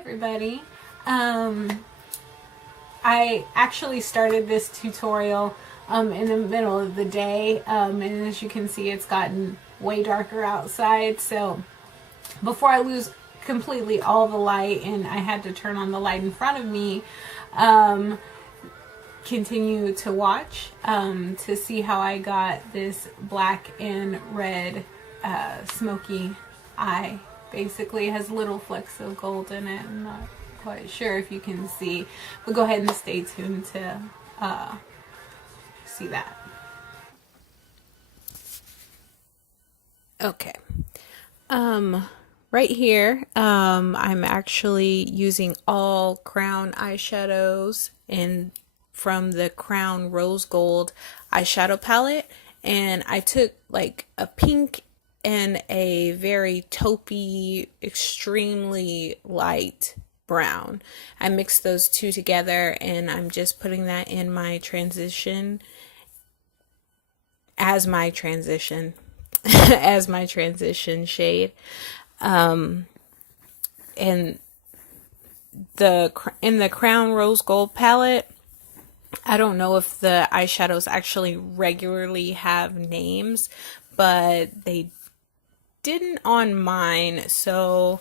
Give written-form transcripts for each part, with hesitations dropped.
everybody. I actually started this tutorial in the middle of the day, and as you can see, it's gotten way darker outside, so before I lose completely all the light and I had to turn on the light in front of me, continue to watch to see how I got this black and red smoky eye. Basically it has little flecks of gold in it. I'm not quite sure if you can see, but go ahead and stay tuned to see that. Okay. Right here, I'm actually using all Crown eyeshadows and from the Crown Rose Gold eyeshadow palette, and I took like a pink and a very taupey, extremely light brown. I mixed those two together and I'm just putting that in my transition as my transition as my transition shade. And in the Crown Rose Gold palette, I don't know if the eyeshadows actually regularly have names, but they didn't on mine, so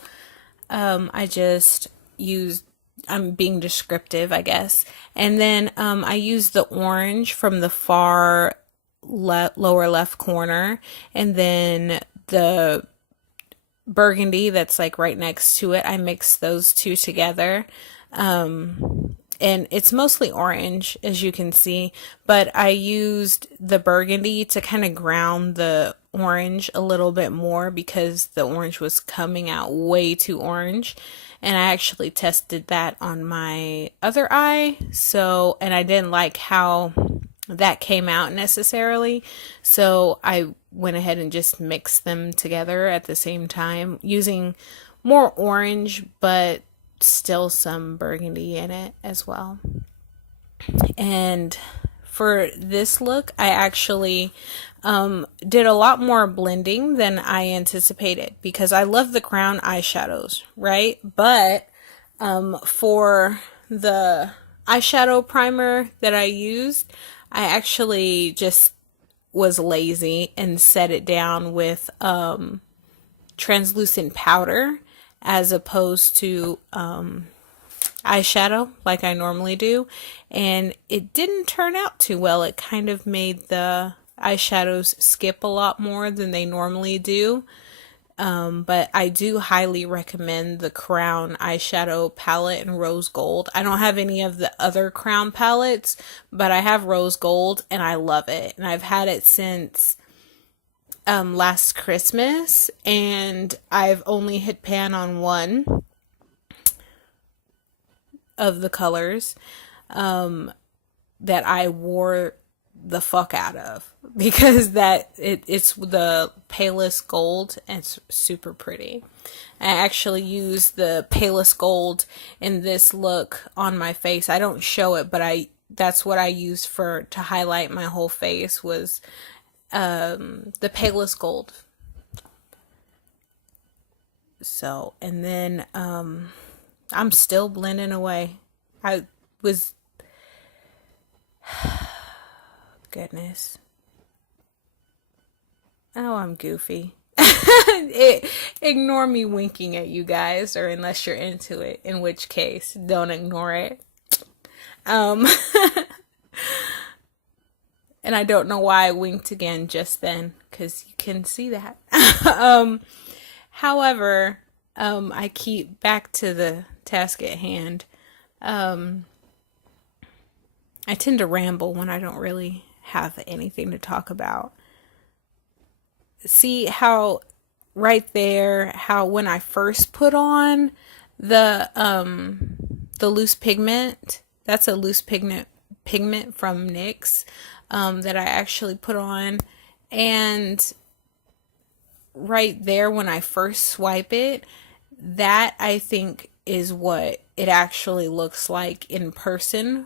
I just used, I'm being descriptive, I guess. And then I used the orange from the far lower left corner, and then the burgundy that's like right next to it. I mixed those two together. And it's mostly orange, as you can see, but I used the burgundy to kind of ground the orange a little bit more because the orange was coming out way too orange. And I actually tested that on my other eye, so, and I didn't like how that came out necessarily, so I went ahead and just mixed them together at the same time using more orange but still some burgundy in it as well. And for this look, I actually did a lot more blending than I anticipated because I love the Crown eyeshadows, right? But for the eyeshadow primer that I used, I actually just was lazy and set it down with translucent powder as opposed to eyeshadow like I normally do, and it didn't turn out too well. It kind of made the eyeshadows skip a lot more than they normally do. But I do highly recommend the Crown eyeshadow palette in Rose Gold. I don't have any of the other Crown palettes, but I have Rose Gold and I love it. And I've had it since last Christmas, and I've only hit pan on one of the colors that I wore the fuck out of because it's the palest gold and it's super pretty. I actually used the palest gold in this look on my face. I don't show it, but that's what I used to highlight my whole face was the palest gold. So, and then I'm still blending away. I was goodness. Oh, I'm goofy. Ignore me winking at you guys, or unless you're into it, in which case don't ignore it. And I don't know why I winked again just then, because you can see that. However, I keep back to the task at hand. I tend to ramble when I don't really have anything to talk about. See how right there, how when I first put on the loose pigment, that's a loose pigment from Nyx, that I actually put on, and right there when I first swipe it, that I think is what it actually looks like in person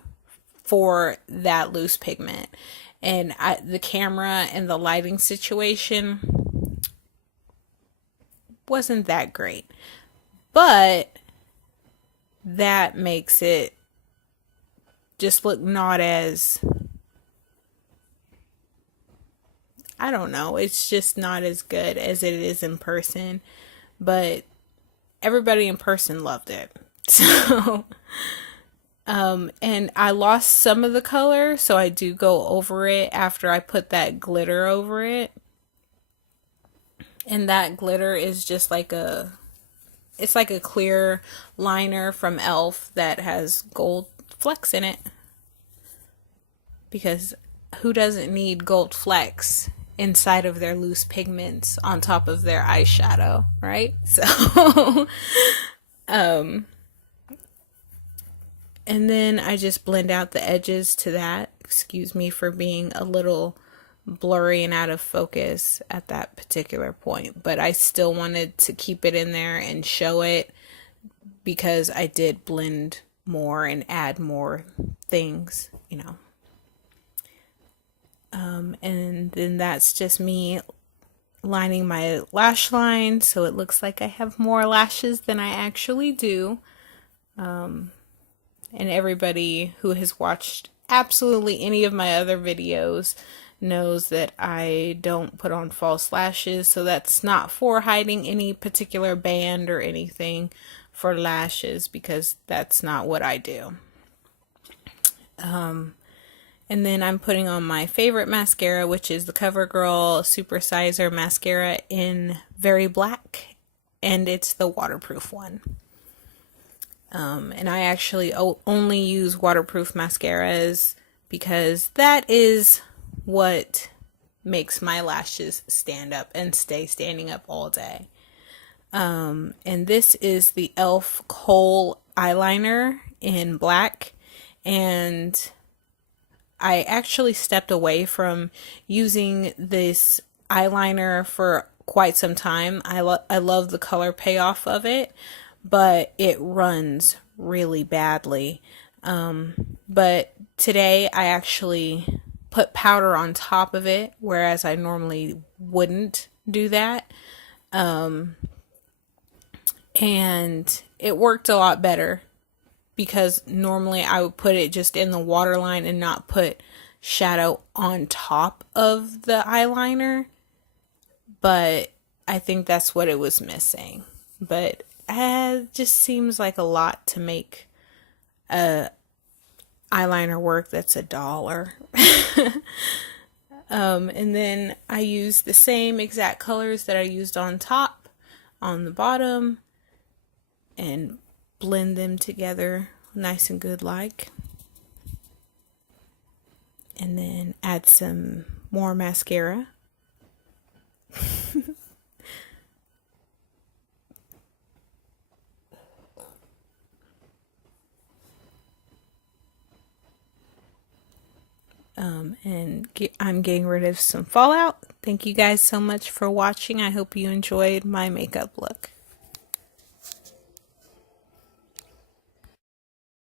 for that loose pigment. And the camera and the lighting situation wasn't that great, but that makes it just look not as, I don't know, it's just not as good as it is in person. But everybody in person loved it. So, and I lost some of the color, so I do go over it after I put that glitter over it. And that glitter is just like it's like a clear liner from Elf that has gold flecks in it. Because who doesn't need gold flecks inside of their loose pigments on top of their eyeshadow, right? So, and then I just blend out the edges to that. Excuse me for being a little blurry and out of focus at that particular point, but I still wanted to keep it in there and show it because I did blend more and add more things, you know. And then that's just me lining my lash line so it looks like I have more lashes than I actually do. And everybody who has watched absolutely any of my other videos knows that I don't put on false lashes, so that's not for hiding any particular band or anything for lashes, because that's not what I do. And then I'm putting on my favorite mascara, which is the Covergirl Super Sizer Mascara in Very Black, and it's the waterproof one. And I actually only use waterproof mascaras because that is what makes my lashes stand up and stay standing up all day. And this is the Elf Kohl eyeliner in black, and I actually stepped away from using this eyeliner for quite some time. I love the color payoff of it, but it runs really badly. But today I actually put powder on top of it, whereas I normally wouldn't do that. And it worked a lot better, because normally I would put it just in the waterline and not put shadow on top of the eyeliner. But I think that's what it was missing. But it just seems like a lot to make a eyeliner work that's $1. And then I use the same exact colors that I used on top, on the bottom, and blend them together nice and good like. And then add some more mascara. I'm getting rid of some fallout. Thank you guys so much for watching. I hope you enjoyed my makeup look.